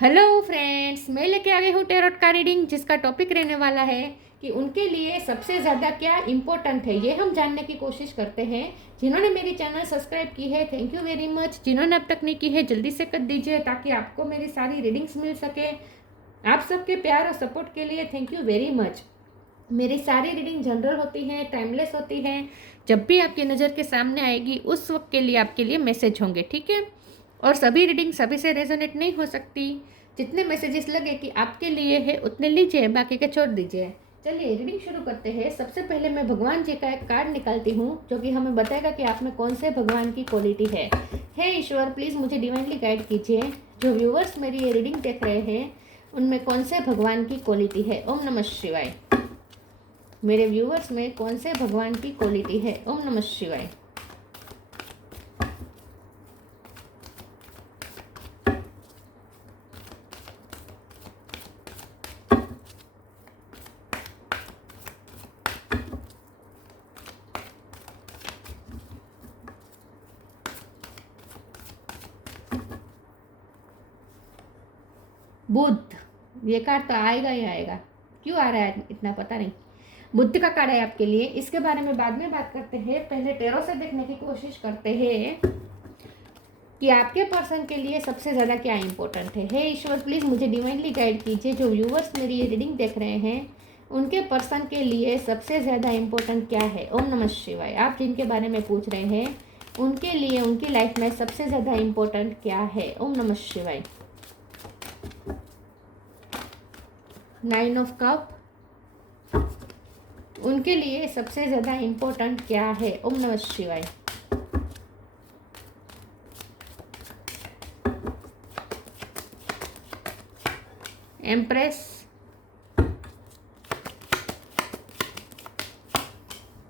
Hello friends, मैं लेके आ गई हूँ टैरोट का रीडिंग, जिसका टॉपिक रहने वाला है कि उनके लिए सबसे ज़्यादा क्या इम्पोर्टेंट है, ये हम जानने की कोशिश करते हैं। जिन्होंने मेरी चैनल सब्सक्राइब की है, थैंक यू वेरी मच। जिन्होंने अब तक नहीं की है, जल्दी से कर दीजिए ताकि आपको मेरी सारी रीडिंग्स मिल सके। आप सबके प्यार और सपोर्ट के लिए थैंक यू वेरी मच। मेरी सारी रीडिंग जनरल होती हैं, टाइमलेस होती हैं। जब भी आपकी नज़र के सामने आएगी उस वक्त के लिए आपके लिए मैसेज होंगे, ठीक है। और सभी रीडिंग सभी से रेजोनेट नहीं हो सकती। जितने मैसेजेस लगे कि आपके लिए है उतने लीजिए, बाकी के छोड़ दीजिए। चलिए रीडिंग शुरू करते हैं। सबसे पहले मैं भगवान जी का एक कार्ड निकालती हूँ जो कि हमें बताएगा कि आप में कौन से भगवान की क्वालिटी है। हे ईश्वर, प्लीज़ मुझे डिवाइनली गाइड कीजिए। जो व्यूवर्स मेरी ये रीडिंग देख रहे हैं उनमें कौन से भगवान की क्वालिटी है। ओम नमः शिवाय। मेरे व्यूवर्स में कौन से भगवान की क्वालिटी है। ओम नमः शिवाय। बुद्ध, ये कार्ड तो आएगा ही आएगा। क्यों आ रहा है इतना पता नहीं। बुद्ध का कार्ड है आपके लिए। इसके बारे में बाद में बात करते हैं, पहले टेरो से देखने की कोशिश करते हैं कि आपके पर्सन के लिए सबसे ज़्यादा क्या इंपॉर्टेंट है। हे ईश्वर, प्लीज़ मुझे डिवाइनली गाइड कीजिए। जो व्यूवर्स मेरी ये रीडिंग देख रहे हैं उनके पर्सन के लिए सबसे ज़्यादा इंपॉर्टेंट क्या है। ओम नमः शिवाय। आप जिनके बारे में पूछ रहे हैं उनके लिए उनकी लाइफ में सबसे ज़्यादा इंपॉर्टेंट क्या है। ओम नमः शिवाय। 9 ऑफ कप, उनके लिए सबसे ज़्यादा इंपॉर्टेंट क्या है। ओम नमः शिवाय। Empress,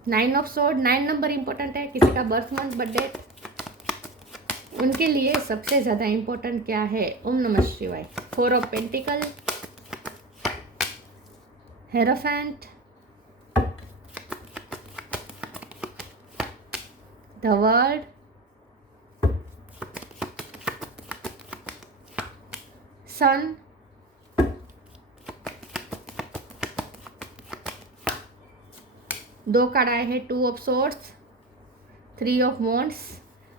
9 of sword. 9 number important है। किसी का बर्थ मंथ, बर्थडे, उनके लिए सबसे ज़्यादा इंपॉर्टेंट क्या है। ओम नमः शिवाय। 4 of pentacle, hierophant, the world, sun, दो कार्ड आए हैं। 2 of swords, 3 of wands.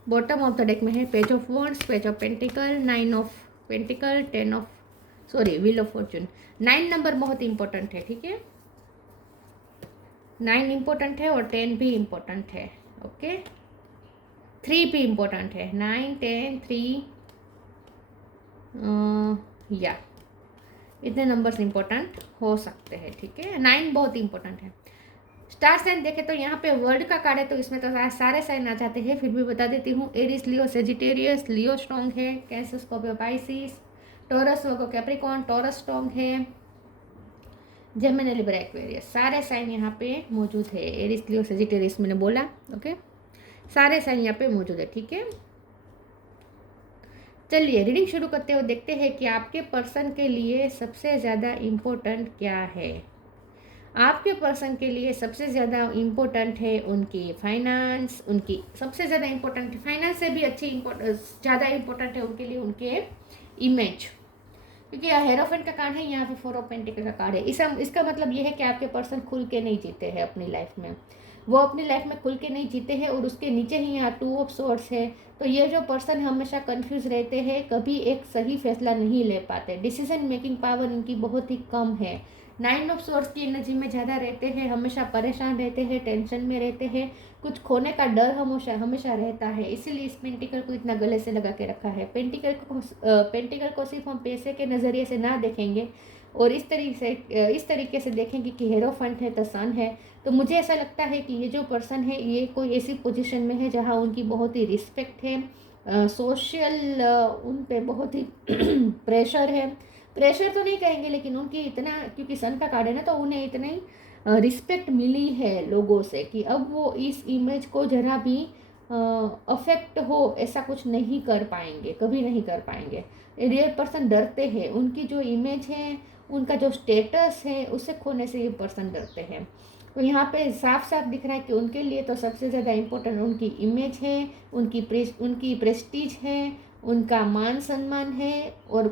Bottom of the deck में है page of wands, page of pentacle, 9 of pentacle, 10 of wheel of fortune. 9 number बहुत इंपॉर्टेंट है, ठीक है। 9 इंपॉर्टेंट है और 10 भी इंपॉर्टेंट है। ओके, 3 भी इंपॉर्टेंट है। 9, 10, 3, या इतने नंबर्स इंपॉर्टेंट हो सकते हैं, ठीक है। 9 बहुत इंपॉर्टेंट है। स्टार साइन देखे तो यहाँ पे वर्ड का कार्ड है तो इसमें तो सारे साइन आ जाते हैं, फिर भी बता देती हूँ। एरिस, लियो, सेजिटेरियस, लियो स्ट्रॉन्ग है। कैंसर, स्कॉर्पियो, पाइसिस, टॉरस, वर्गो, कैप्रिकॉर्न, टॉरस स्ट्रॉन्ग है। जेमिनी, लिब्रा, एक्वेरियस, सारे साइन यहाँ पे मौजूद है। एरिस, लियो, सेजिटेरियस मैंने बोला, ओके। सारे साइन यहाँ पे मौजूद है, ठीक है। चलिए रीडिंग शुरू करते हो, देखते हैं कि आपके पर्सन के लिए सबसे ज़्यादा इम्पोर्टेंट क्या है। आपके पर्सन के लिए सबसे ज़्यादा इम्पोर्टेंट है उनकी फाइनेंस। उनकी सबसे ज़्यादा इम्पोर्टेंट, फाइनेंस से भी अच्छी ज़्यादा इम्पोर्टेंट है उनके लिए उनके इमेज, क्योंकि हेरोफेंट का कार्ड है यहाँ पे। 4 ऑफ पेंटिकल का कार्ड है। इसका मतलब ये है कि आपके पर्सन खुल के नहीं जीते हैं अपनी लाइफ में। वो अपनी लाइफ में खुल के नहीं जीते हैं। और उसके नीचे ही यहाँ 2 ऑफ सोर्ड्स है। तो ये जो पर्सन हमेशा कंफ्यूज रहते हैं, कभी एक सही फैसला नहीं ले पाते। डिसीजन मेकिंग पावर इनकी बहुत ही कम है। 9 ऑफ सोर्ड्स की एनर्जी में ज़्यादा रहते हैं, हमेशा परेशान रहते हैं, टेंशन में रहते हैं, कुछ खोने का डर हमेशा हमेशा रहता है। इसीलिए इस पेंटिकल को इतना गले से लगा के रखा है। पेंटिकल को सिर्फ हम पैसे के नज़रिए से ना देखेंगे और इस तरीके से देखेंगे कि हेरोफेंट है तो सन है, तो मुझे ऐसा लगता है कि ये जो पर्सन है ये कोई ऐसी पोजीशन में है जहाँ उनकी बहुत ही रिस्पेक्ट है। सोशल उन पे बहुत ही प्रेशर है। प्रेशर तो नहीं कहेंगे लेकिन उनकी इतना, क्योंकि सन का कार्ड है ना, तो उन्हें इतनी रिस्पेक्ट मिली है लोगों से कि अब वो इस इमेज को जरा भी अफेक्ट हो ऐसा कुछ नहीं कर पाएंगे, कभी नहीं कर पाएंगे। रियल पर्सन डरते हैं। उनकी जो इमेज है, उनका जो स्टेटस है, उसे खोने से ये पर्सन डरते हैं। तो यहाँ पे साफ साफ दिख रहा है कि उनके लिए तो सबसे ज़्यादा इम्पोर्टेंट उनकी इमेज है, उनकी प्रेस्टीज है, उनका मान सम्मान है और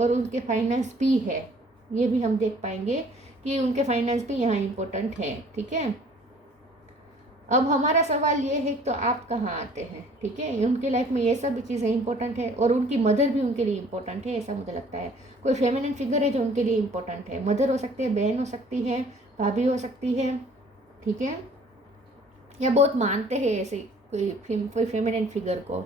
उनके फाइनेंस भी है। ये भी हम देख पाएंगे कि उनके फाइनेंस भी यहाँ इम्पोर्टेंट है। ठीक है, अब हमारा सवाल ये है तो आप कहाँ आते हैं। ठीक है, उनकी लाइफ में ये सब चीज़ें इंपॉर्टेंट है और उनकी मदर भी उनके लिए इम्पोर्टेंट है, ऐसा मुझे लगता है। कोई फेमिनिन फिगर है जो उनके लिए इम्पोर्टेंट है, मदर हो सकती है, बहन हो सकती है, भाभी हो सकती है। ठीक है, या बहुत मानते हैं ऐसे कोई फेमिनिन फिगर को।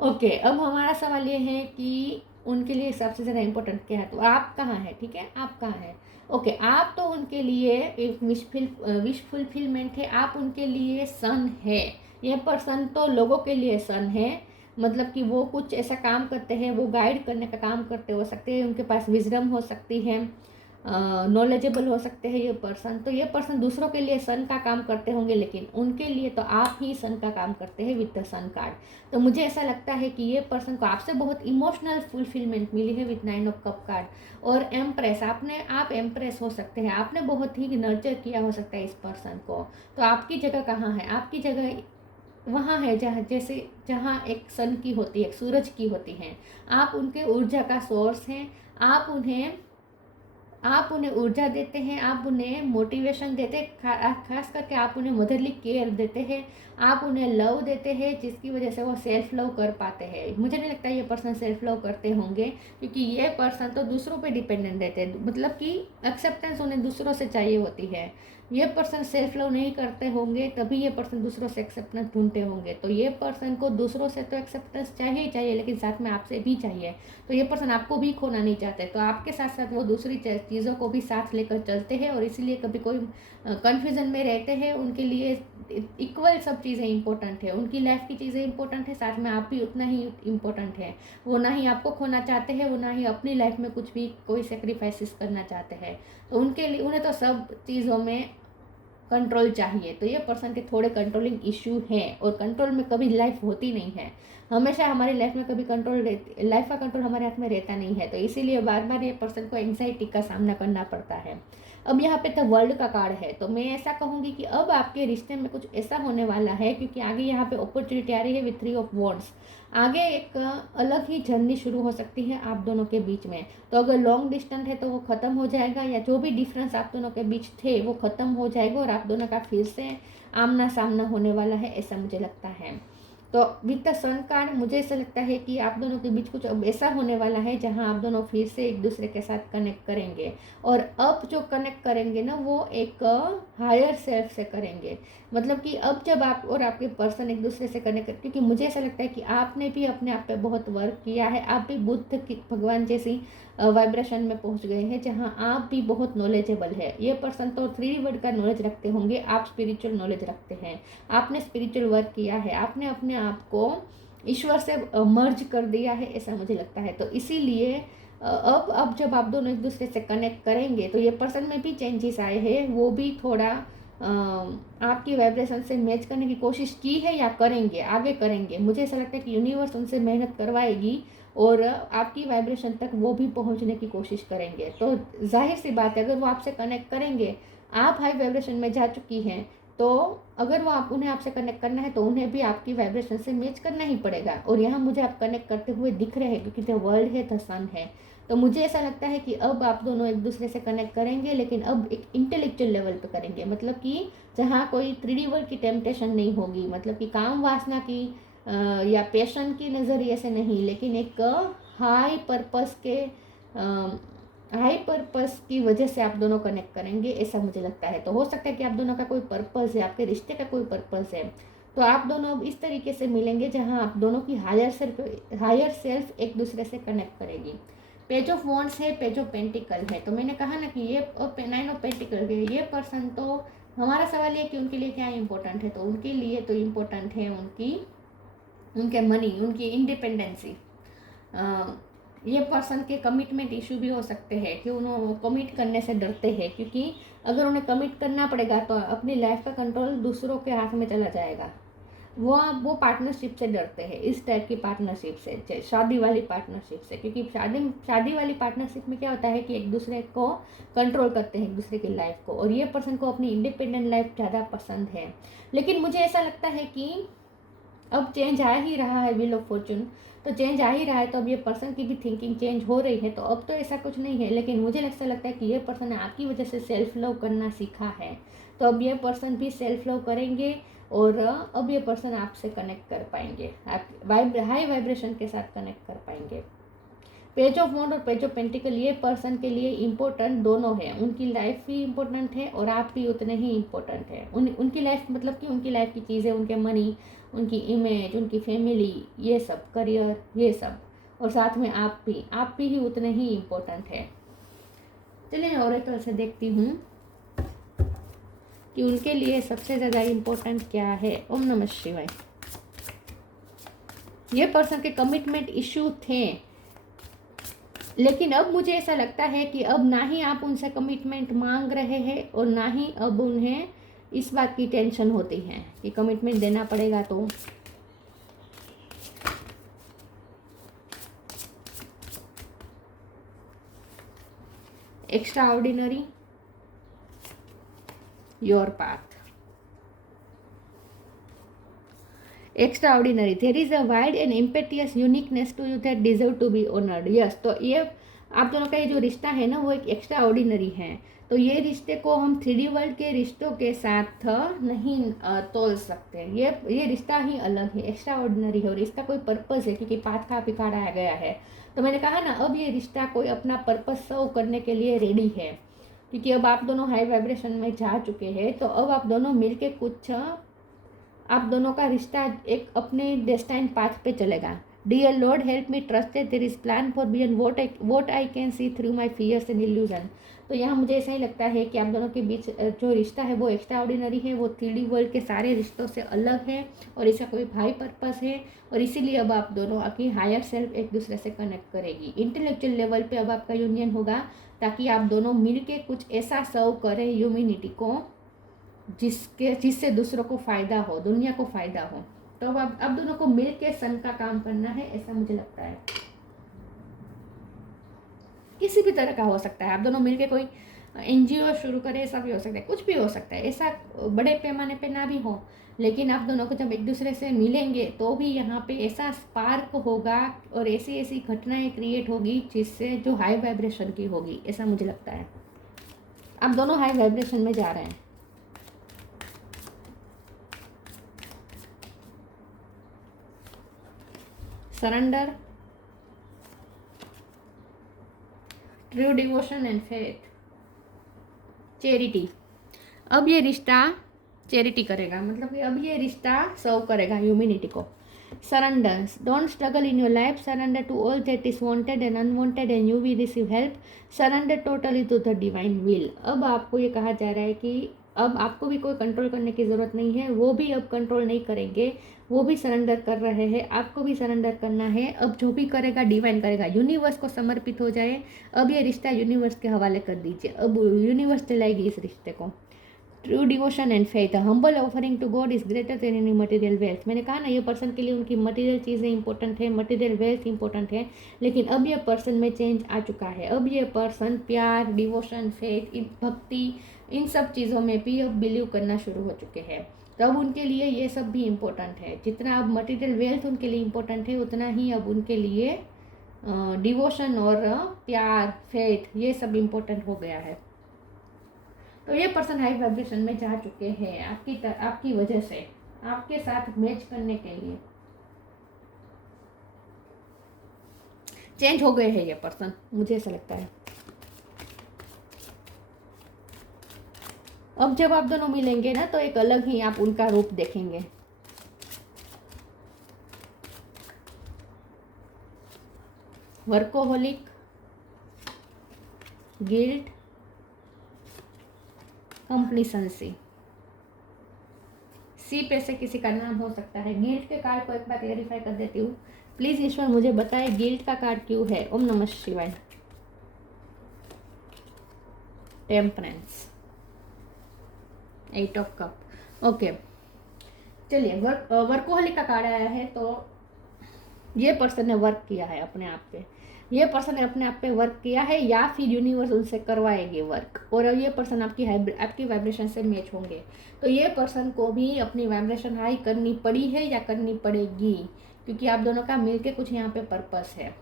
ओके, अब हमारा सवाल ये है कि उनके लिए सबसे ज़्यादा इम्पोर्टेंट क्या है, तो आप कहाँ हैं। ठीक है, आप कहाँ हैं। ओके, आप तो उनके लिए एक विश फुलफिलमेंट है, आप उनके लिए सन है। यह पर्सन तो लोगों के लिए सन है, मतलब कि वो कुछ ऐसा काम करते हैं, वो गाइड करने का काम करते हो सकते हैं, उनके पास विजडम हो सकती है, नॉलेजेबल हो सकते हैं ये पर्सन। तो ये पर्सन दूसरों के लिए सन का काम करते होंगे, लेकिन उनके लिए तो आप ही सन का काम करते हैं विद द सन कार्ड। तो मुझे ऐसा लगता है कि ये पर्सन को आपसे बहुत इमोशनल फुलफिलमेंट मिली है विद 9 ऑफ कप कार्ड। और एम्प्रेस, आप एम्प्रेस हो सकते हैं, आपने बहुत ही नर्चर किया हो सकता है इस पर्सन को। तो आपकी जगह कहाँ है, आपकी जगह वहाँ है जहाँ एक सन की होती है, एक सूरज की होती है। आप उनके ऊर्जा का सोर्स हैं, आप उन्हें ऊर्जा देते हैं, आप उन्हें मोटिवेशन देते हैं, खास करके आप उन्हें मदरली केयर देते हैं, आप उन्हें लव देते हैं, जिसकी वजह से वो सेल्फ लव कर पाते हैं। मुझे नहीं लगता ये पर्सन सेल्फ लव करते होंगे, क्योंकि ये पर्सन तो दूसरों पे डिपेंडेंट रहते हैं, मतलब कि एक्सेप्टेंस उन्हें दूसरों से चाहिए होती है। ये पर्सन सेल्फ लव नहीं करते होंगे, तभी ये पर्सन दूसरों से एक्सेप्टेंस ढूंढते होंगे। तो ये पर्सन को दूसरों से तो एक्सेप्टेंस चाहिए ही चाहिए, लेकिन साथ में आपसे भी चाहिए। तो ये पर्सन आपको भी खोना नहीं चाहते, तो आपके साथ साथ वो दूसरी चीज़ों को भी साथ लेकर चलते हैं, और इसीलिए कभी कोई कन्फ्यूज़न में रहते हैं। उनके लिए इक्वल सब चीज़ें इंपॉर्टेंट है, उनकी लाइफ की चीज़ें इंपॉर्टेंट है, साथ में आप भी उतना ही इम्पोर्टेंट है। वो ना ही आपको खोना चाहते हैं, वो ना ही अपनी लाइफ में कुछ भी कोई सेक्रीफाइसेस करना चाहते हैं। तो उनके लिए उन्हें तो सब चीज़ों में कंट्रोल चाहिए। तो ये पर्सन के थोड़े कंट्रोलिंग इश्यू हैं, और कंट्रोल में कभी लाइफ होती नहीं है। हमेशा हमारी लाइफ में कभी लाइफ का कंट्रोल हमारे हाथ में रहता नहीं है। तो इसीलिए बार बार ये पर्सन को एंग्जाइटी का सामना करना पड़ता है। अब यहाँ पे तो वर्ल्ड का कार्ड है, तो मैं ऐसा कहूँगी कि अब आपके रिश्ते में कुछ ऐसा होने वाला है, क्योंकि आगे यहाँ पे अपॉर्चुनिटी आ रही है विथ 3 ऑफ वॉन्ड्स। आगे एक अलग ही जर्नी शुरू हो सकती है आप दोनों के बीच में। तो अगर लॉन्ग डिस्टेंस है तो वो ख़त्म हो जाएगा, या जो भी डिफरेंस आप दोनों के बीच थे वो ख़त्म हो जाएगा, और आप दोनों का फिर से आमना सामना होने वाला है, ऐसा मुझे लगता है। तो विद द सन कार्ड मुझे ऐसा लगता है कि आप दोनों के बीच कुछ अब ऐसा होने वाला है जहां आप दोनों फिर से एक दूसरे के साथ कनेक्ट करेंगे। और अब जो कनेक्ट करेंगे ना, वो एक हायर सेल्फ से करेंगे। मतलब कि अब जब आप और आपके पर्सन एक दूसरे से कनेक्ट क्योंकि मुझे ऐसा लगता है कि आपने भी अपने आप पे बहुत वर्क किया है, आप भी बुद्ध की भगवान जैसी वाइब्रेशन में पहुंच गए हैं, जहां आप भी बहुत नॉलेजेबल है। ये पर्सन तो 3D वर्ड का नॉलेज रखते होंगे, आप स्पिरिचुअल नॉलेज रखते हैं, आपने स्पिरिचुअल वर्क किया है, आपने अपने आप को ईश्वर से मर्ज कर दिया है, ऐसा मुझे लगता है। तो इसीलिए अब जब आप दोनों एक दूसरे से कनेक्ट करेंगे तो ये पर्सन में भी चेंजेस आए हैं, वो भी थोड़ा आपकी वाइब्रेशन से मैच करने की कोशिश की है या करेंगे, आगे करेंगे। मुझे ऐसा लगता है कि यूनिवर्स उनसे मेहनत करवाएगी और आपकी वाइब्रेशन तक वो भी पहुंचने की कोशिश करेंगे। तो जाहिर सी बात है, अगर वो आपसे कनेक्ट करेंगे, आप हाई वाइब्रेशन में जा चुकी हैं, तो अगर वो उन्हें आपसे कनेक्ट करना है तो उन्हें भी आपकी वाइब्रेशन से मैच करना ही पड़ेगा। और यहाँ मुझे आप कनेक्ट करते हुए दिख रहे हैं, क्योंकि द वर्ल्ड है, द सन है। तो मुझे ऐसा लगता है कि अब आप दोनों एक दूसरे से कनेक्ट करेंगे, लेकिन अब एक इंटेलेक्चुअल लेवल पे करेंगे, मतलब कि जहाँ कोई 3D वर्ल्ड की टेम्पटेशन नहीं होगी, मतलब कि काम वासना की या पैशन की नज़रिए से नहीं, लेकिन एक हाई पर्पस की वजह से आप दोनों कनेक्ट करेंगे, ऐसा मुझे लगता है। तो हो सकता है कि आप दोनों का कोई पर्पस है, आपके रिश्ते का कोई पर्पस है, तो आप दोनों अब इस तरीके से मिलेंगे जहां आप दोनों की हायर सेल्फ एक दूसरे से कनेक्ट करेगी। पेज ऑफ वॉन्ड्स है, पेज ऑफ पेंटिकल है। तो मैंने कहा ना कि ये 9 ऑफ पेंटिकल है। ये पर्सन तो हमारा सवाल ये कि उनके लिए क्या इंपॉर्टेंट है, तो उनके लिए तो इम्पोर्टेंट है उनके मनी, उनकी इंडिपेंडेंसी। ये पर्सन के कमिटमेंट इशू भी हो सकते हैं कि उन्होंने कमिट करने से डरते हैं, क्योंकि अगर उन्हें कमिट करना पड़ेगा तो अपनी लाइफ का कंट्रोल दूसरों के हाथ में चला जाएगा। वो पार्टनरशिप से डरते हैं, इस टाइप की पार्टनरशिप से, शादी वाली पार्टनरशिप से। क्योंकि शादी वाली पार्टनरशिप में क्या होता है कि एक दूसरे को कंट्रोल करते हैं, एक दूसरे की लाइफ को, और ये पर्सन को अपनी इंडिपेंडेंट लाइफ ज़्यादा पसंद है। लेकिन मुझे ऐसा लगता है कि अब चेंज आ ही रहा है व्हील ऑफ फॉर्चून। तो चेंज आ ही रहा है, तो अब ये पर्सन की भी थिंकिंग चेंज हो रही है। तो अब तो ऐसा कुछ नहीं है, लेकिन मुझे ऐसा लगता है कि ये पर्सन ने आपकी वजह से सेल्फ लव करना सीखा है। तो अब ये पर्सन भी सेल्फ लव करेंगे और अब ये पर्सन आपसे कनेक्ट कर पाएंगे, आप हाई वाइब्रेशन के साथ कनेक्ट कर पाएंगे। पेज ऑफ वॉन्ड और पेज ऑफ पेंटिकल ये पर्सन के लिए इम्पोर्टेंट दोनों है, उनकी लाइफ भी इम्पोर्टेंट है और आप भी उतने ही इम्पोर्टेंट है। उनकी लाइफ मतलब कि उनकी लाइफ की चीज़ें, उनके मनी, उनकी इमेज, उनकी फैमिली, ये सब, करियर, ये सब, और साथ में आप भी ही उतने ही इम्पोर्टेंट है। चलिए मैं और एक तरह से देखती हूँ कि उनके लिए सबसे ज़्यादा इम्पोर्टेंट क्या है। ओम नमः शिवाय। ये पर्सन के कमिटमेंट इश्यू थे, लेकिन अब मुझे ऐसा लगता है कि अब ना ही आप उनसे कमिटमेंट मांग रहे हैं और ना ही अब उन्हें इस बात की टेंशन होती है कि कमिटमेंट देना पड़ेगा। तो extra ordinary, your path. Extraordinary. There is a wide and impetuous uniqueness to you that deserve to be honored. Yes, तो ये आप दोनों का ये जो रिश्ता है ना, वो एक एक्स्ट्रा ऑर्डिनरी है। तो ये रिश्ते को हम 3D वर्ल्ड के रिश्तों के साथ नहीं तोल सकते। ये रिश्ता ही अलग है, एक्स्ट्रा ऑर्डिनरी है और इसका कोई पर्पस है, क्योंकि पाथ का बिगाड़ा गया है। तो मैंने कहा ना, अब ये रिश्ता कोई अपना पर्पस सर्व करने के लिए रेडी है, क्योंकि अब आप दोनों हाई वाइब्रेशन में जा चुके हैं। तो अब आप दोनों मिलके कुछ आप दोनों का रिश्ता एक अपने डेस्टाइन पाथ पे चलेगा। Dear Lord help me trust that there is plan for beyond what I can see through my fears and illusion. तो यहाँ मुझे ऐसा ही लगता है कि आप दोनों के बीच जो रिश्ता है वो एक्स्ट्रा ऑर्डिनरी है, वो 3D वर्ल्ड के सारे रिश्तों से अलग है और इसका कोई हाई पर्पस है। और इसीलिए अब आप दोनों आपकी हायर सेल्फ एक दूसरे से कनेक्ट करेगी। इंटेलेक्चुअल लेवल पे अब आपका यूनियन होगा, ताकि आप दोनों मिल के कुछ ऐसा सर्व करें ह्यूमैनिटी को जिससे दूसरों को फ़ायदा हो, दुनिया को फ़ायदा हो। तो अब दोनों को मिल के सन का काम करना है, ऐसा मुझे लगता है। किसी भी तरह का हो सकता है, आप दोनों मिल के कोई NGO शुरू करें, ऐसा भी हो सकता है, कुछ भी हो सकता है। ऐसा बड़े पैमाने पे ना भी हो, लेकिन आप दोनों को जब एक दूसरे से मिलेंगे तो भी यहाँ पे ऐसा स्पार्क होगा और ऐसी ऐसी घटनाएं क्रिएट होगी जिससे जो हाई वाइब्रेशन की होगी, ऐसा मुझे लगता है। आप दोनों हाई वाइब्रेशन में जा रहे हैं। Surrender, true devotion and faith, charity. अब ये रिश्ता चैरिटी करेगा, मतलब कि अब ये रिश्ता सर्व करेगा ह्यूमैनिटी को। Surrender, don't struggle in your life, surrender to all that is wanted and unwanted and you will receive help, surrender totally to the divine will. अब आपको ये कहा जा रहा है कि अब आपको भी कोई कंट्रोल करने की ज़रूरत नहीं है, वो भी अब कंट्रोल नहीं करेंगे, वो भी सरेंडर कर रहे हैं, आपको भी सरेंडर करना है। अब जो भी करेगा डिवाइन करेगा, यूनिवर्स को समर्पित हो जाए। अब ये रिश्ता यूनिवर्स के हवाले कर दीजिए, अब यूनिवर्स चलाएगी इस रिश्ते को। True devotion and faith, humble offering to God is greater than any material wealth. मैंने कहा ना, ये पर्सन के लिए उनकी मटेरियल चीज़ें इंपॉर्टेंट है, मटेरियल वेल्थ इंपॉर्टेंट है, लेकिन अब ये पर्सन में चेंज आ चुका है। अब ये पर्सन प्यार, डिवोशन, फेथ, भक्ति, इन सब चीज़ों में भी अब बिलीव करना शुरू हो चुके हैं। तो अब उनके लिए ये सब भी इम्पोर्टेंट है। जितना अब मटेरियल वेल्थ उनके लिए इम्पोर्टेंट है, उतना ही अब उनके लिए डिवोशन और प्यार, फेथ, ये सब इम्पोर्टेंट हो गया है। तो ये पर्सन हाई वाइब्रेशन में जा चुके हैं आपकी वजह से, आपके साथ मैच करने के लिए चेंज हो गए हैं ये पर्सन, मुझे ऐसा लगता है। अब जब आप दोनों मिलेंगे ना, तो एक अलग ही आप उनका रूप देखेंगे। Workaholic, guilt, कंप्लीसेंसी। सी पे से किसी का नाम हो सकता है। गिल्ट के कार्ड को एक बार क्लेरिफाई कर देती हूँ। प्लीज ईश्वर मुझे बताए गिल्ट का कार्ड क्यों है। ओम नमः शिवाय। Temperance, 8 of cup. ओके, चलिए वर्कोहोलिक का कार्ड आया है। तो ये पर्सन ने वर्क किया है अपने आप पे, ये पर्सन ने अपने आप पे वर्क किया है, या फिर यूनिवर्स उनसे करवाएगी वर्क, और अब ये पर्सन आपकी वाइब्रेशन से मैच होंगे। तो ये पर्सन को भी अपनी वाइब्रेशन हाई करनी पड़ी है या करनी पड़ेगी, क्योंकि आप दोनों का मिलके कुछ यहाँ पे पर्पस है।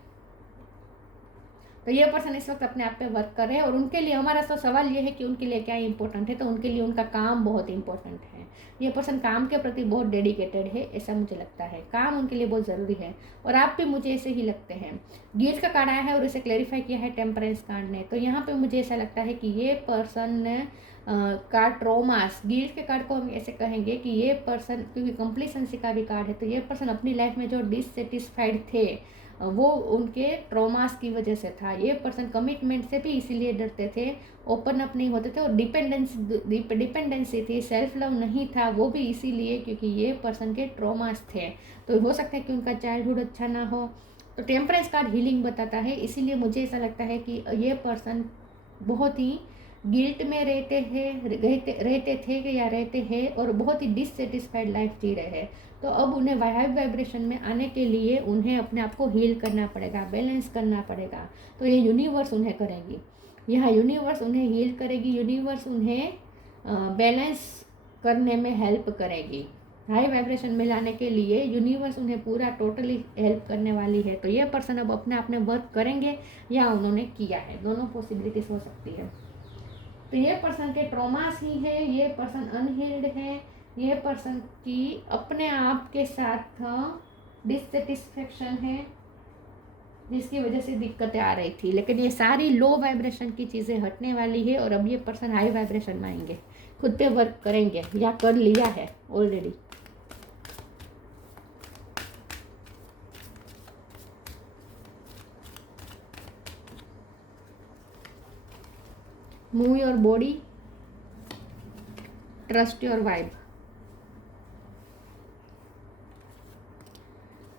तो ये पर्सन इस वक्त अपने आप पे वर्क कर रहे हैं और उनके लिए हमारा तो सवाल ये है कि उनके लिए क्या इंपॉर्टेंट है। तो उनके लिए उनका काम बहुत इंपॉर्टेंट है। ये पर्सन काम के प्रति बहुत डेडिकेटेड है, ऐसा मुझे लगता है। काम उनके लिए बहुत ज़रूरी है और आप भी मुझे ऐसे ही लगते हैं। गिल्ट का कार्ड आया है और इसे क्लेरिफाई किया है टेम्परेंस कार्ड ने। तो यहाँ पे मुझे ऐसा लगता है कि ये पर्सन का ट्रोमास, गिल्ट के कार्ड को हम ऐसे कहेंगे कि ये पर्सन, क्योंकि कंप्लीसेंसी का भी कार्ड है, तो ये पर्सन अपनी लाइफ में जो डिससेटिस्फाइड थे वो उनके ट्रॉमास की वजह से था। ये पर्सन कमिटमेंट से भी इसीलिए डरते थे, ओपन अप नहीं होते थे और डिपेंडेंसी थी, सेल्फ लव नहीं था, वो भी इसीलिए क्योंकि ये पर्सन के ट्रॉमास थे। तो हो सकता है कि उनका चाइल्डहुड अच्छा ना हो। तो टेम्परेंस कार्ड हीलिंग बताता है, इसीलिए मुझे ऐसा लगता है कि ये पर्सन बहुत ही गिल्ट में रहते थे या रहते हैं और बहुत ही डिससेटिस्फाइड लाइफ जी रहे हैं। तो अब उन्हें हाई वाइब्रेशन में आने के लिए उन्हें अपने आप को हील करना पड़ेगा, बैलेंस करना पड़ेगा। तो ये यूनिवर्स उन्हें करेगी, यह यूनिवर्स उन्हें हील करेगी, यूनिवर्स उन्हें बैलेंस करने में हेल्प करेगी। हाई वाइब्रेशन में लाने के लिए यूनिवर्स उन्हें पूरा टोटली हेल्प करने वाली है। तो ये पर्सन अब अपने आप में वर्क करेंगे या उन्होंने किया है, दोनों पॉसिबिलिटीज हो सकती है। तो ये पर्सन के ट्रॉमास ही है, ये पर्सन अनहील्ड है, ये पर्सन की अपने आप के साथ डिससेटिस्फेक्शन है जिसकी वजह से दिक्कतें आ रही थी। लेकिन ये सारी लो वाइब्रेशन की चीज़ें हटने वाली है और अब ये पर्सन हाई वाइब्रेशन में आएंगे, खुद पे वर्क करेंगे या कर लिया है already. Move your body, trust your vibe.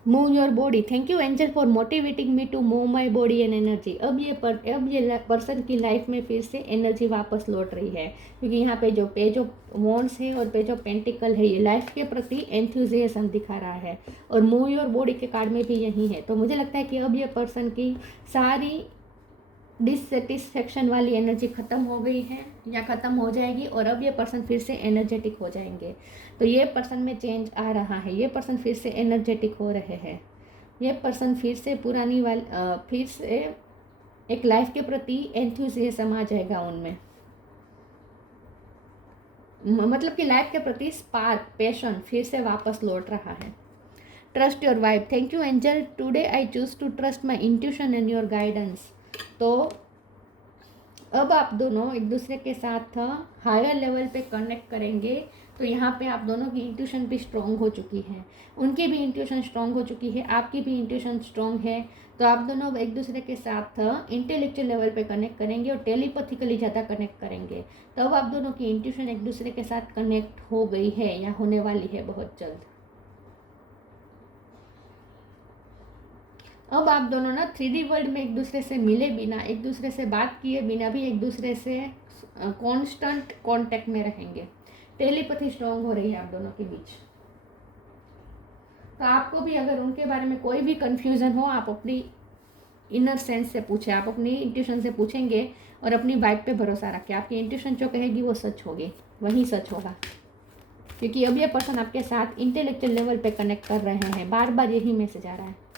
Move your body, thank you angel for motivating me to move my body and energy. अब ये पर्सन की लाइफ में फिर से एनर्जी वापस लौट रही है, क्योंकि यहाँ पे जो पेज ऑफ वॉन्ड्स है और पेज ऑफ पेंटिकल है, ये लाइफ के प्रति एंथुजियाज्म दिखा रहा है और मूव योर बॉडी के कार्ड में भी यही है। तो मुझे लगता है कि अब ये पर्सन की सारी डिससेटिस्फेक्शन वाली एनर्जी ख़त्म हो गई है या ख़त्म हो जाएगी और अब ये पर्सन फिर से एनर्जेटिक हो जाएंगे। तो ये पर्सन में चेंज आ रहा है, ये पर्सन फिर से एनर्जेटिक हो रहे हैं, ये पर्सन फिर से पुरानी वाली फिर से एक लाइफ के प्रति एंथुसियाज्म आ जाएगा उनमें, मतलब कि लाइफ के प्रति स्पार्क, पैशन फिर से वापस लौट रहा है। Trust your vibe, thank you angel, today I choose to trust my intuition and your guidance. तो अब आप दोनों एक दूसरे के साथ हायर लेवल पे कनेक्ट करेंगे। तो यहाँ पे आप दोनों की इंट्यूशन भी स्ट्रॉन्ग हो चुकी है, उनकी भी इंट्यूशन स्ट्रॉन्ग हो चुकी है, आपकी भी इंट्यूशन स्ट्रॉन्ग है। तो आप दोनों एक दूसरे के साथ इंटेलेक्चुअल लेवल पे कनेक्ट करेंगे और टेलीपैथिकली ज़्यादा कनेक्ट करेंगे। तो अब आप दोनों की इंट्यूशन एक दूसरे के साथ कनेक्ट हो गई है या होने वाली है बहुत जल्द। अब आप दोनों ना 3D वर्ल्ड में एक दूसरे से मिले बिना, एक दूसरे से बात किए बिना भी एक दूसरे से कांस्टेंट कांटेक्ट में रहेंगे। टेलीपैथी स्ट्रॉन्ग हो रही है आप दोनों के बीच। तो आपको भी अगर उनके बारे में कोई भी कंफ्यूजन हो, आप अपनी इनर सेंस से पूछें, आप अपनी इंट्यूशन से पूछेंगे और अपनी वाइब पे भरोसा रखें। आपकी इंट्यूशन जो कहेगी वो सच होगी, वही सच होगा, क्योंकि अब ये पर्सन आपके साथ इंटेलेक्चुअल लेवल पे कनेक्ट कर रहे हैं। बार बार यही मैसेज आ रहा है।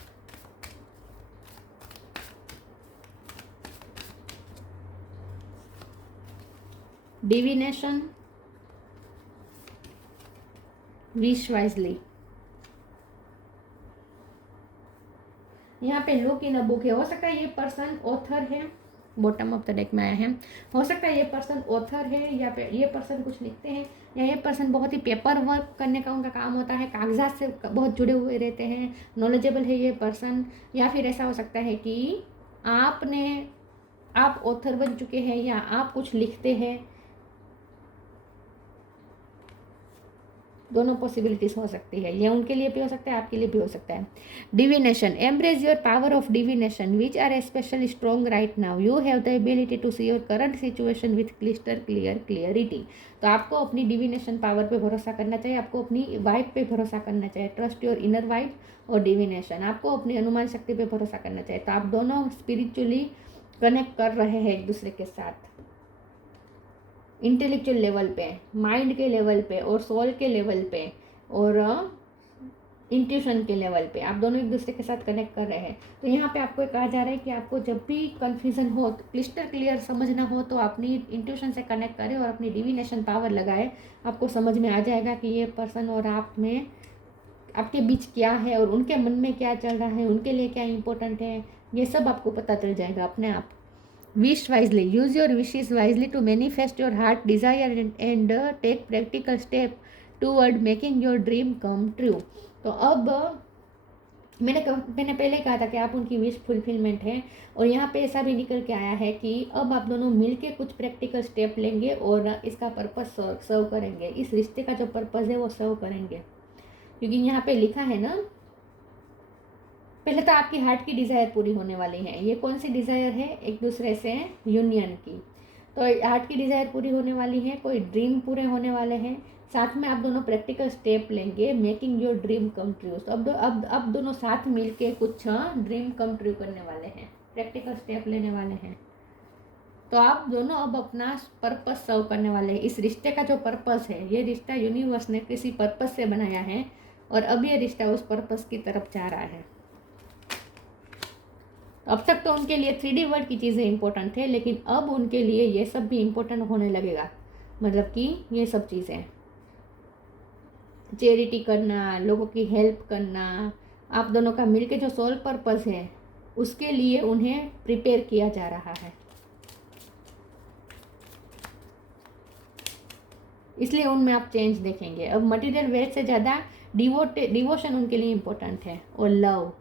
Divination, wish wisely. यहाँ पे लुक इन अ बुक है, हो सकता है ये पर्सन ऑथर है, बॉटम ऑफ द डेक में आया है। हो सकता है ये पर्सन ऑथर है या ये पर्सन कुछ लिखते हैं या ये पर्सन बहुत ही पेपर वर्क करने का उनका काम होता है, कागजात से बहुत जुड़े हुए रहते हैं, नॉलेजेबल है ये पर्सन। या फिर ऐसा हो सकता है कि आप ऑथर बन चुके हैं या आप कुछ लिखते हैं। दोनों पॉसिबिलिटीज हो सकती है, ये उनके लिए भी हो सकता है, आपके लिए भी हो सकता है। Divination, embrace your power of divination which are specially strong right now. You have the ability to see your current situation with crystal clarity. तो आपको अपनी डिविनेशन पावर पे भरोसा करना चाहिए, आपको अपनी वाइब पे भरोसा करना चाहिए। ट्रस्ट योर इनर वाइब और डिविनेशन, आपको अपनी अनुमान शक्ति पे भरोसा करना चाहिए। तो आप दोनों स्पिरिचुअली कनेक्ट कर रहे हैं एक दूसरे के साथ, इंटेलेक्चुअल लेवल पे, माइंड के लेवल पे और सोल के लेवल पे और इंट्यूशन के लेवल पे आप दोनों एक दूसरे के साथ कनेक्ट कर रहे हैं। तो यहाँ पे आपको कहा जा रहा है कि आपको जब भी कन्फ्यूज़न हो, क्लिस्टर क्लियर समझना हो, तो अपनी इंट्यूशन से कनेक्ट करें और अपनी डिविनेशन पावर लगाए। आपको समझ में आ जाएगा कि ये पर्सन और आप में, आपके बीच क्या है और उनके मन में क्या चल रहा है, उनके लिए क्या इंपॉर्टेंट है, ये सब आपको पता चल जाएगा अपने आप। Wish wisely, use your wishes wisely to manifest your heart desire and take practical step toward making your dream come true. तो अब मैंने पहले कहा था कि आप उनकी विश फुलफिलमेंट है, और यहाँ पे ऐसा भी निकल के आया है कि अब आप दोनों मिलके कुछ प्रैक्टिकल स्टेप लेंगे और इसका पर्पस सर्व करेंगे। इस रिश्ते का जो पर्पस है वो सर्व करेंगे, क्योंकि यहाँ पे लिखा है ना, पहले तो आपकी हार्ट की डिज़ायर पूरी होने वाली है। ये कौन सी डिज़ायर है? एक दूसरे से यूनियन की। तो हार्ट की डिज़ायर पूरी होने वाली है, कोई ड्रीम पूरे होने वाले हैं, साथ में आप दोनों प्रैक्टिकल स्टेप लेंगे, making your dream come true. तो अब दोनों साथ मिलके कुछ ड्रीम कम ट्रू करने वाले हैं, प्रैक्टिकल स्टेप लेने वाले हैं। तो आप दोनों अब अपना पर्पस सर्व करने वाले हैं। इस रिश्ते का जो पर्पस है, ये रिश्ता यूनिवर्स ने किसी पर्पस से बनाया है, और अब ये रिश्ता उस पर्पस की तरफ जा रहा है। अब तक तो उनके लिए 3D वर्ल्ड की चीज़ें इंपॉर्टेंट थे, लेकिन अब उनके लिए ये सब भी इम्पोर्टेंट होने लगेगा। मतलब कि ये सब चीज़ें, चैरिटी करना, लोगों की हेल्प करना, आप दोनों का मिलके जो सोल पर्पस है, उसके लिए उन्हें प्रिपेयर किया जा रहा है। इसलिए उनमें आप चेंज देखेंगे। अब मटेरियल वेल्थ से ज़्यादा डिवोशन उनके लिए इम्पोर्टेंट है, और love.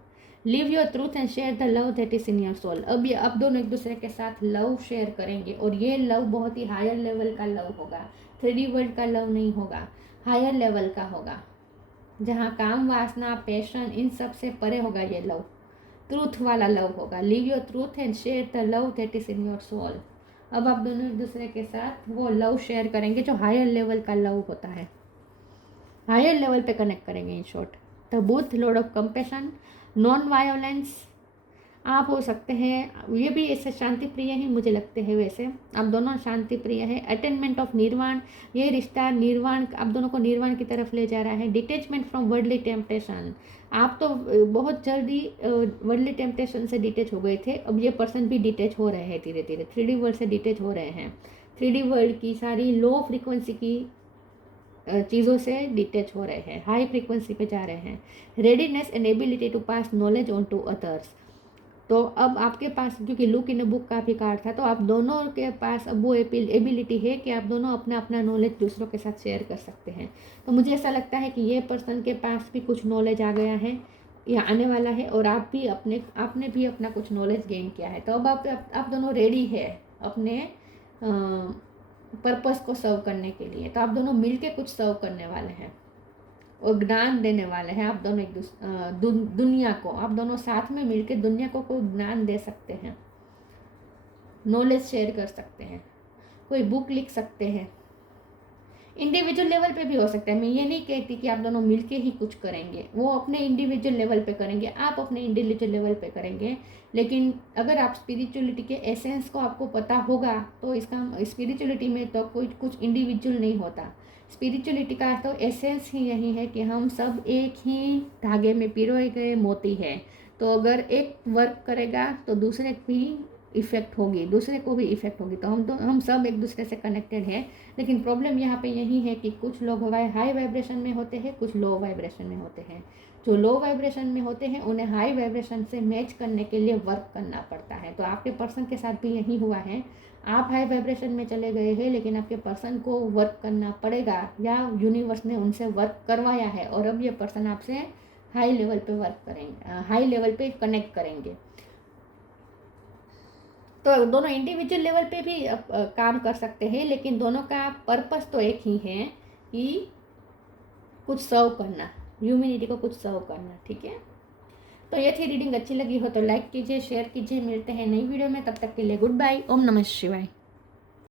Live your truth and share the love that is in your soul. अब दोनों एक दूसरे के साथ लव शेयर करेंगे, और ये लव बहुत ही हायर लेवल का लव होगा। 3D वर्ल्ड का लव नहीं होगा, हायर लेवल का होगा, जहाँ काम, वासना, पैशन, इन सब से परे होगा ये लव। ट्रूथ वाला लव होगा। Live your truth and share the love that is in your soul. अब आप दोनों एक दूसरे के साथ वो लव शेयर करेंगे जो हायर लेवल का लव होता है, हायर लेवल पे कनेक्ट करेंगे। In short, the Buddha, Lord of compassion, non violence. आप हो सकते हैं, ये भी ऐसे शांति प्रिय ही मुझे लगते हैं, वैसे आप दोनों शांति प्रिय है। अटेनमेंट ऑफ निर्वाण, ये रिश्ता निर्वाण, आप दोनों को निर्वाण की तरफ ले जा रहा है। डिटेचमेंट फ्रॉम वर्ल्डली टेम्पटेशन, आप तो बहुत जल्दी वर्ल्डली टेम्पटेशन से डिटेच हो गए थे, अब ये पर्सन भी डिटेच हो रहे हैं धीरे धीरे, 3D वर्ल्ड से डिटेच हो रहे हैं। 3D वर्ल्ड की सारी लो फ्रीक्वेंसी की चीज़ों से डिटेच हो रहे हैं, हाई फ्रीक्वेंसी पे जा रहे हैं। Readiness and ability to pass knowledge on to others. तो अब आपके पास, क्योंकि लुक इन बुक का भी कार्ड था, तो आप दोनों के पास अब वो एबिलिटी है कि आप दोनों अपना अपना नॉलेज दूसरों के साथ शेयर कर सकते हैं। तो मुझे ऐसा लगता है कि ये पर्सन के पास भी कुछ नॉलेज आ गया है या आने वाला है, और आपने भी अपना कुछ नॉलेज गेन किया है। तो अब आप दोनों रेडी है अपने पर्पस को सर्व करने के लिए। तो आप दोनों मिलके कुछ सर्व करने वाले हैं और ज्ञान देने वाले हैं। आप दोनों एक दुनिया को, आप दोनों साथ में मिलके दुनिया को कोई ज्ञान दे सकते हैं, नॉलेज शेयर कर सकते हैं, कोई बुक लिख सकते हैं। इंडिविजुअल लेवल पे भी हो सकता है, मैं ये नहीं कहती कि आप दोनों मिलके ही कुछ करेंगे, वो अपने इंडिविजुअल लेवल पे करेंगे, आप अपने इंडिविजुअल लेवल पे करेंगे। लेकिन अगर आप स्पिरिचुअलिटी के एसेंस को आपको पता होगा, तो इसका स्पिरिचुअलिटी में तो कोई कुछ इंडिविजुअल नहीं होता। स्पिरिचुअलिटी का तो एसेंस ही यही है कि हम सब एक ही धागे में पिरोए गए मोती हैं। तो अगर एक वर्क करेगा तो दूसरे भी इफ़ेक्ट होगी, दूसरे को भी इफ़ेक्ट होगी। तो हम सब एक दूसरे से कनेक्टेड हैं। लेकिन प्रॉब्लम यहाँ पे यही है कि कुछ लोग हाई वाइब्रेशन में होते हैं, कुछ लो वाइब्रेशन में होते हैं। जो लो वाइब्रेशन में होते हैं उन्हें हाई वाइब्रेशन से मैच करने के लिए वर्क करना पड़ता है। तो आपके पर्सन के साथ भी यही हुआ है, आप हाई वाइब्रेशन में चले गए हैं, लेकिन आपके पर्सन को वर्क करना पड़ेगा, या यूनिवर्स ने उनसे वर्क करवाया है, और अब ये पर्सन आपसे हाई लेवल पे वर्क करेंगे, हाई लेवल पे कनेक्ट करेंगे। तो दोनों इंडिविजुअल लेवल पे भी काम कर सकते हैं, लेकिन दोनों का पर्पस तो एक ही है कि कुछ सर्व करना, ह्यूमैनिटी को कुछ सर्व करना। ठीक है, तो ये थी रीडिंग। अच्छी लगी हो तो लाइक कीजिए, शेयर कीजिए। मिलते हैं नई वीडियो में, तब तक के लिए गुड बाय। ओम नमः शिवाय।